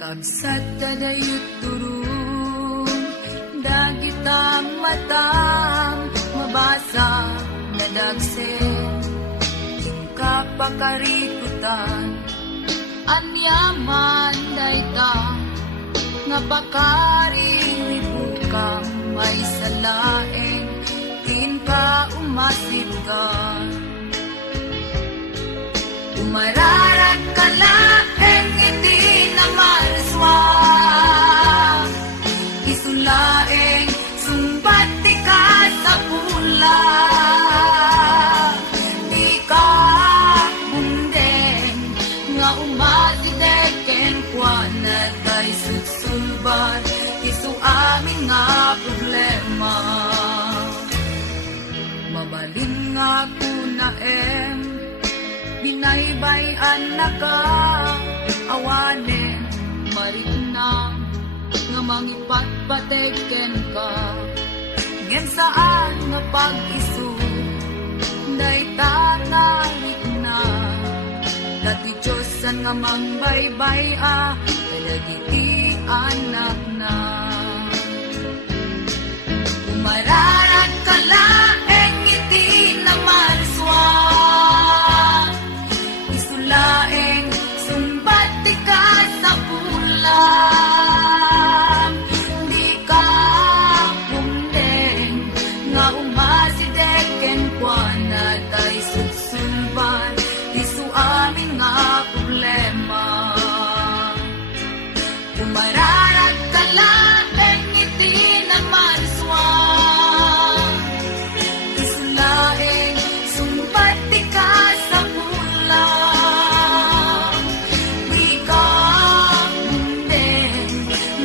Kagsat kadayot durong, dagit ang matang, mabasa na dagsen, kapakarikutan, anyaman dayta, nga pakaring ibukang may salaeng, tin ka umasid ka. Umararat ka laeng iti na malaswang, isulaeng sumbati ka sa pula. Di ka bundeng nga umatideken kwa na tay sutsulban, isu amin nga problema. Mabalin nga kunaem, binaybayan na ka, awanen, marinang, nga mangipatpateken ka. Ngayon saan nga pag-isu, day tanarik na, dati Diyosan nga mangbaybaya, kalagiti anak na. Umararat ka laeng iti na malaswang, isulaeng sumbati ka sa pulang. Di ka pumdeng nga umasideken kwa na tay sutsulban, isu amin nga problema. Umararat ka laeng iti na malaswang, isulaeng sumbati ka sa pulang. Di ka bundeng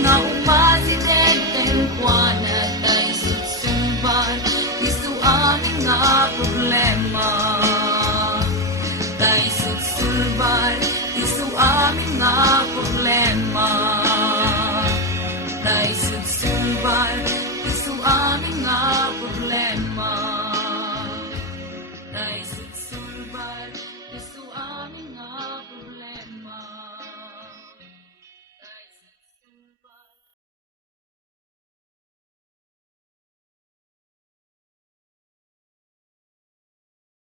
nga umasideken kwa na tay sutsulban, isu amin nga problema. Tay sutsulban, isu amin nga problema.